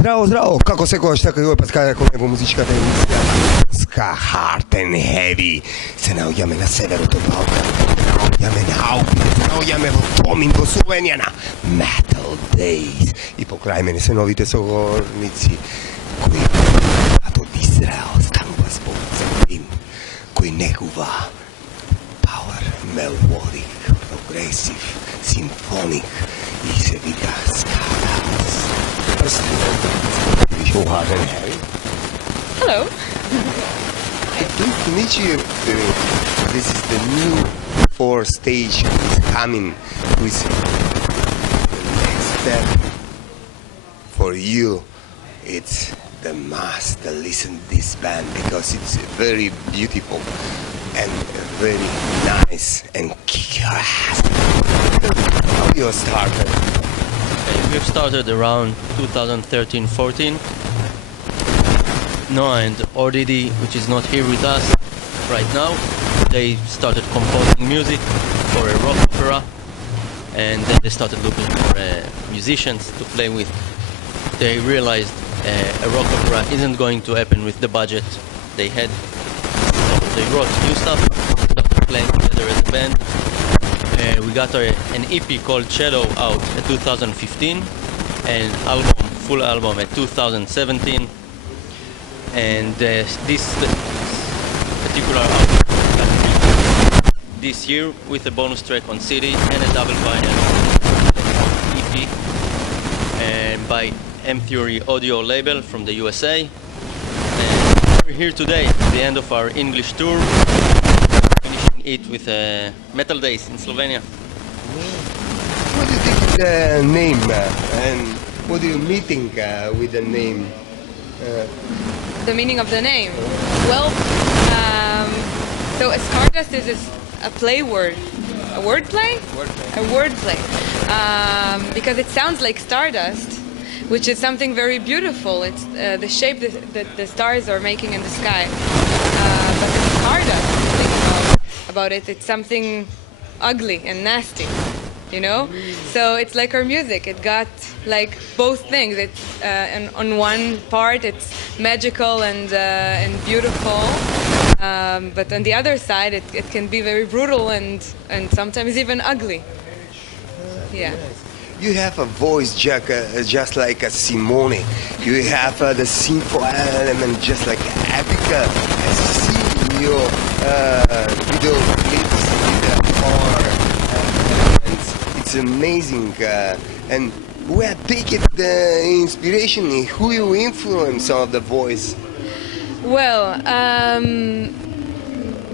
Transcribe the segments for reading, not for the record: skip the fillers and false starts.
Zdravo, zdravo, kako se koš, tako je paska jako nebo muzičkата emisija Ska Hard and Heavy se nalaziame na severu do Balkana, nalaziame na Alpi, nalaziame v Tomingu, Slovenija na Metaldays i pokraj mene se novite sogovornici koji od Izrael stanu vas povcem koji neguva power, melodic, progressive, symphonic i se vika Scardust. Hello. I think to meet you, this is the new four stage is coming with the next step for you. It's the must listen this band because it's very beautiful and very nice and kick your ass. How you started? We've started around 2013-14. Noah and ODD, which is not here with us right now, they started composing music for a rock opera, and then they started looking for musicians to play with. They realized a rock opera isn't going to happen with the budget they had, so they wrote new stuff, started playing together as a band. We got an EP called Shadow out at 2015, and full album at 2017, and this particular album got this year with a bonus track on CD and a double vinyl EP and by M Theory Audio label from the USA. And we're here today at the end of our English tour, finishing it with Metaldays in Slovenia. What do you think of the name and what are you meeting with the name? The meaning of the name. Well, so a Scardust is a play word. A word play? A word play. Because it sounds like stardust, which is something very beautiful. It's the shape that the stars are making in the sky. But the Scardust, think about it, it's something ugly and nasty, you know? So it's like our music. It got like both things. It's and on one part it's magical and beautiful, but on the other side it can be very brutal and sometimes even ugly. Yeah. You have a voice, Jack, just like a Simone. You have the simple element, just like Abica. I see in your video clips with the car. It's amazing. And where take it the inspiration? Who you influence of the voice? Well,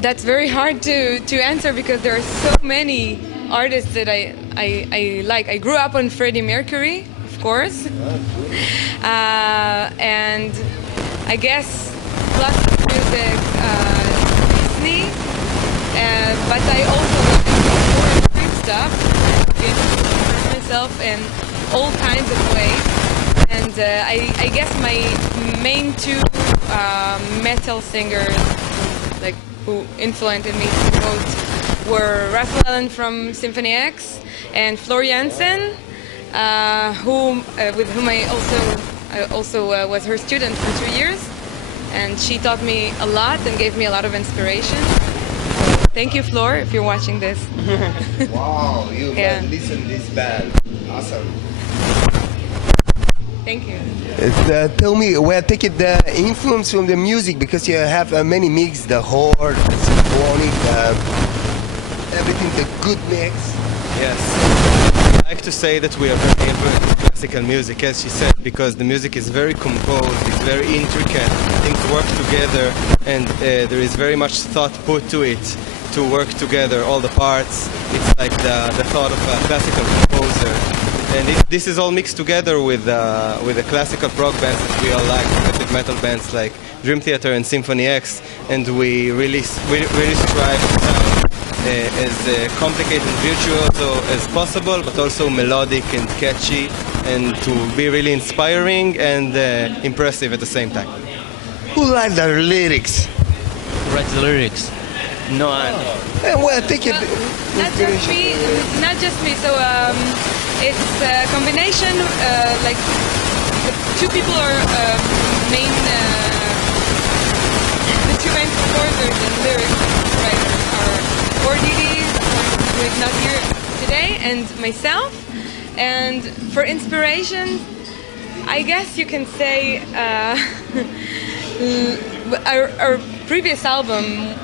that's very hard to answer because there are so many artists that I like. I grew up on Freddie Mercury, of course, and I guess classical music, Disney, but I also like more stuff. I myself in all kinds of ways, and I guess my main two metal singers, like who influenced me the most, were Russell Allen from Symphony X and Floor Jansen, with whom I also was her student for 2 years, and she taught me a lot and gave me a lot of inspiration. Thank you, Floor, if you're watching this. Wow, you Yeah. must listen to this band. Awesome. Thank you. Tell me where take it the influence from the music, because you have many mix, the horde, the symphonic, everything, the good mix. Yes. I like to say that we are very influenced with classical music, as she said, because the music is very composed, it's very intricate, things work together, and there is very much thought put to it to work together, all the parts. It's like the thought of a classical composer. And this is all mixed together with the classical prog bands that we all like, with metal bands like Dream Theater and Symphony X, and we really strive to sound as complicated and virtuoso as possible, but also melodic and catchy, and to be really inspiring and impressive at the same time. Who like the lyrics? Who writes the lyrics? No, Well, take it. Not just me. So it's a combination, like two people are main the two main composers and lyric writers are Didis, who is not here today, and myself. And for inspiration, I guess you can say our previous album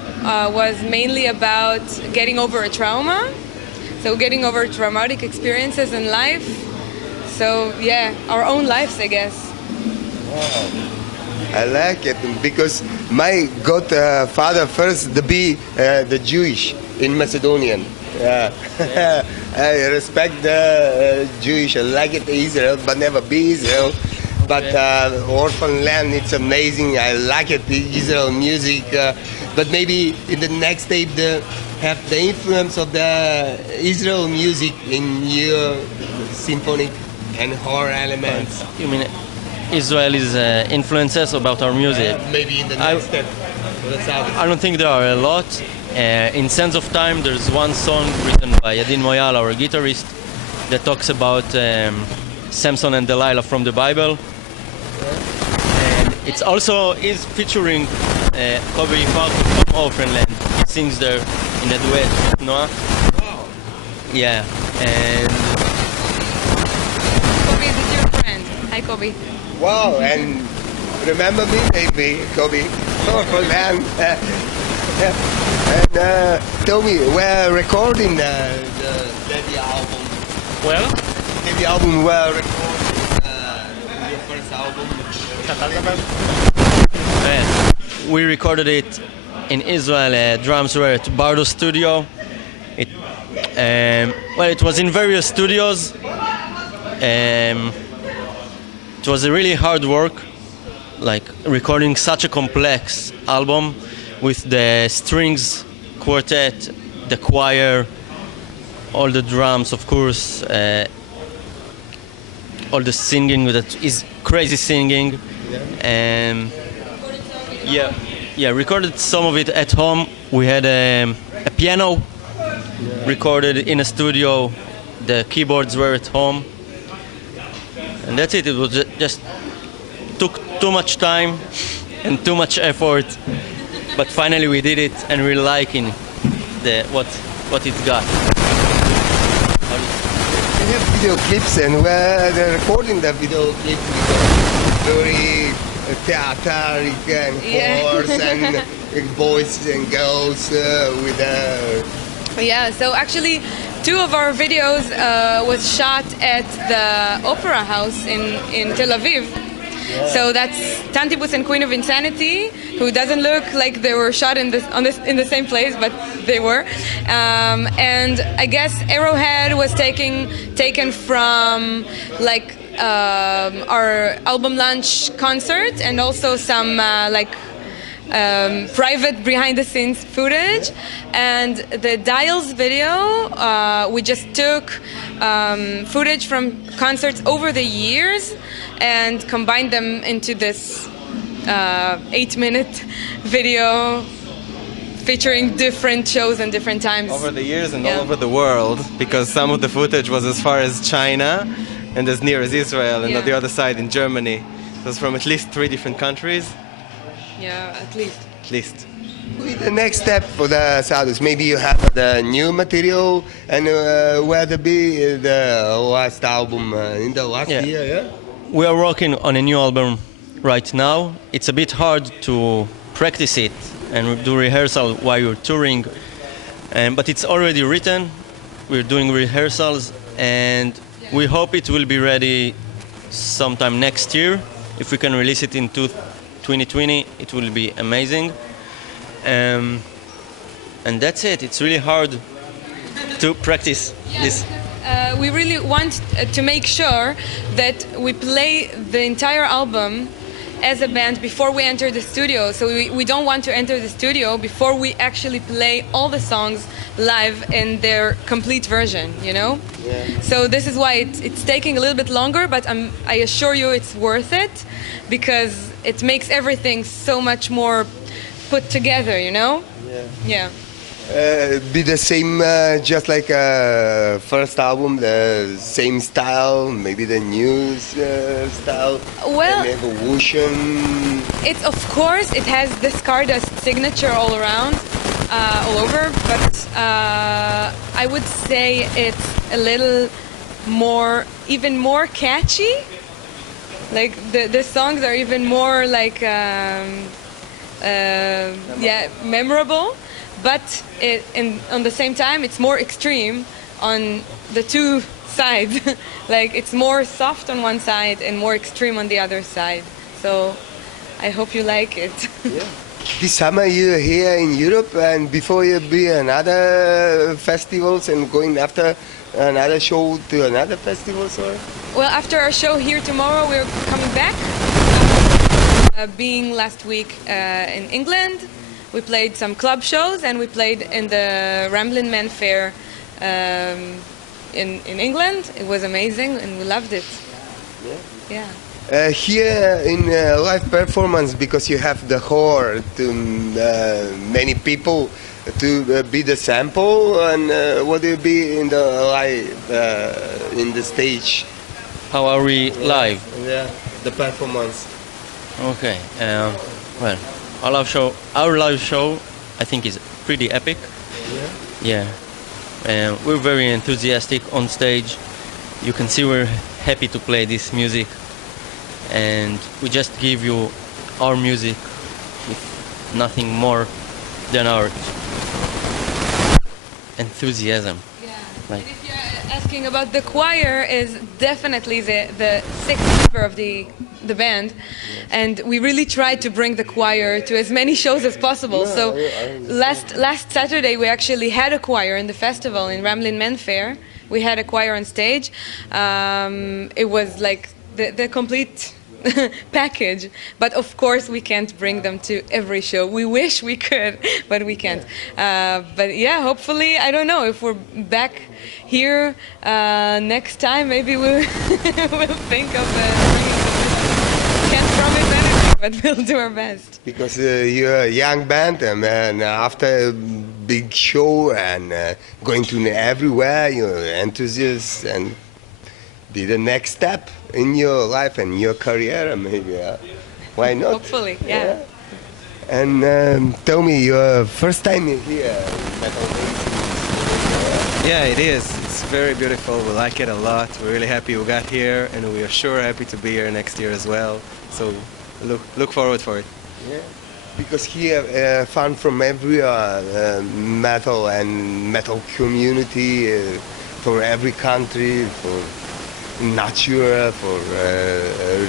was mainly about getting over a trauma, so getting over traumatic experiences in life. So yeah, our own lives, I guess. Wow. I like it because my godfather first the Jewish in Macedonian. Yeah. I respect the Jewish. I like it Israel, but never be Israel. But orphan land, it's amazing. I like it, the Israel music. But maybe in the next tape, have the influence of the Israel music in your symphonic and horror elements. You mean Israelis influences about our music? Maybe in the next step. I don't think there are a lot. In Sense of Time, there's one song written by Yadin Moyal, our guitarist, that talks about Samson and Delilah from the Bible. And it's also is featuring Kobe Park from Orphanland. He sings there in a duet with Noah. Wow. Yeah, and Kobe is a dear friend. Hi, Kobe. Wow, and remember me, maybe, Kobe. Orphan land. And tell me, we're recording the debut album. well, Debut album, we're recording your first album. we recorded it in Israel. Drums were at Bardo Studio. It was in various studios. It was a really hard work, like recording such a complex album with the strings quartet, the choir, all the drums, of course, all the singing that is crazy singing. Recorded some of it at home. We had a piano recorded in a studio. The keyboards were at home. And that's it. It was just took too much time and too much effort. But finally we did it, and we're liking what it got. We have video clips, and we're recording the video clip with very theatric and horse and boys and girls with Yeah, so actually, two of our videos was shot at the Opera House in Tel Aviv. Yeah. So that's Tantibus and Queen of Insanity, who doesn't look like they were shot in the same place, but they were. And I guess Arrowhead was taken from like our album launch concert, and also some private behind-the-scenes footage. And the Dials video, we just took footage from concerts over the years and combined them into this 8-minute video featuring different shows and different times. Over the years and all over the world, because some of the footage was as far as China and as near as Israel, and on the other side in Germany. It was from at least 3 different countries. Yeah, at least. At least. the next step for the Scardust. Maybe you have the new material, and where to be the last album in the last year, yeah? We are working on a new album right now. It's a bit hard to practice it and do rehearsal while you're touring, but it's already written. We're doing rehearsals, and we hope it will be ready sometime next year. If we can release it in 2020, it will be amazing. And that's it. It's really hard to practice this. We really want to make sure that we play the entire album as a band before we enter the studio. So we don't want to enter the studio before we actually play all the songs live in their complete version, you know? Yeah. So this is why it's taking a little bit longer, but I assure you it's worth it, because it makes everything so much more put together, you know? Yeah. Yeah. Be the same, just like first album, the same style, maybe the new style, Well- an evolution. It's, of course, it has the Scardust signature all around, all over, but I would say it's a little more, even more catchy. Like the songs are even more like, memorable. But on the same time, it's more extreme on the two sides. Like it's more soft on one side and more extreme on the other side. So I hope you like it. Yeah. This summer you're here in Europe, and before you be another festivals and going after another show to another festivals, or? Well, after our show here tomorrow, we're coming back. Being last week in England, we played some club shows, and we played in the Ramblin' Man Fair in England. It was amazing, and we loved it. Yeah. Here in live performance, because you have the hall to many people to be the sample, and what will be in the live in the stage? How are we live? Yeah, the performance. Okay. Well, our live show, I think, is pretty epic. Yeah. We're very enthusiastic on stage. You can see we're happy to play this music, and we just give you our music with nothing more than our enthusiasm. Yeah. Like- And if you're asking about the choir, is definitely the sixth member of the band, and we really tried to bring the choir to as many shows as possible. So last Saturday we actually had a choir in the festival in Ramblin' Man Fair. We had a choir on stage. It was like the complete package, but of course we can't bring them to every show. We wish we could, but we can't. But yeah, hopefully, I don't know, if we're back here next time, maybe we'll think of bringing them. Can't promise anything, but we'll do our best. Because you're a young band, and after a big show and going to everywhere, you're enthusiastic, and be the next step in your life and your career, maybe. Why not? Hopefully, yeah. And tell me, your first time here, Metaldays. Yeah, it is. It's very beautiful. We like it a lot. We're really happy we got here, and we are sure happy to be here next year as well. So look forward for it. Yeah. Because here, fun from every metal and metal community, for every country, for nature, for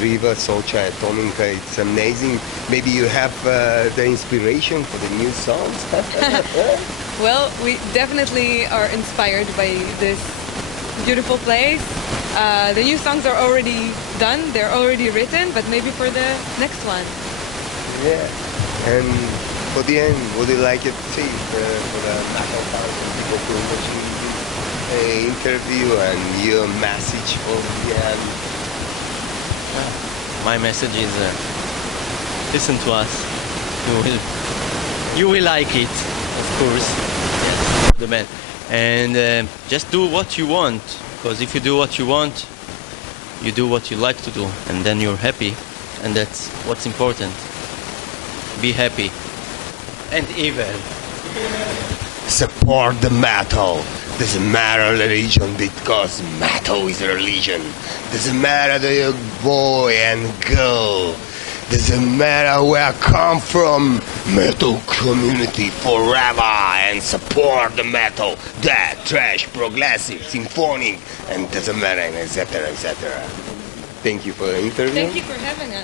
river, Socha, Atomica. It's amazing. Maybe you have the inspiration for the new songs. Well, we definitely are inspired by this beautiful place. The new songs are already done, they're already written, but maybe for the next one. Yeah. And for the end, would you like it to say for the national fans, people who are watching this interview, and your message for the end? My message is listen to us. You will like it, of course. Yes, the band. And just do what you want, because if you do what you want, you do what you like to do, and then you're happy, and that's what's important. Be happy and evil. Support the metal. Doesn't matter the religion, because metal is a religion. Doesn't matter the boy and girl. Doesn't matter where I come from. Metal community forever, and support the metal. Death, trash, progressive, symphonic, and doesn't matter, etc., etc. Thank you for the interview. Thank you for having us.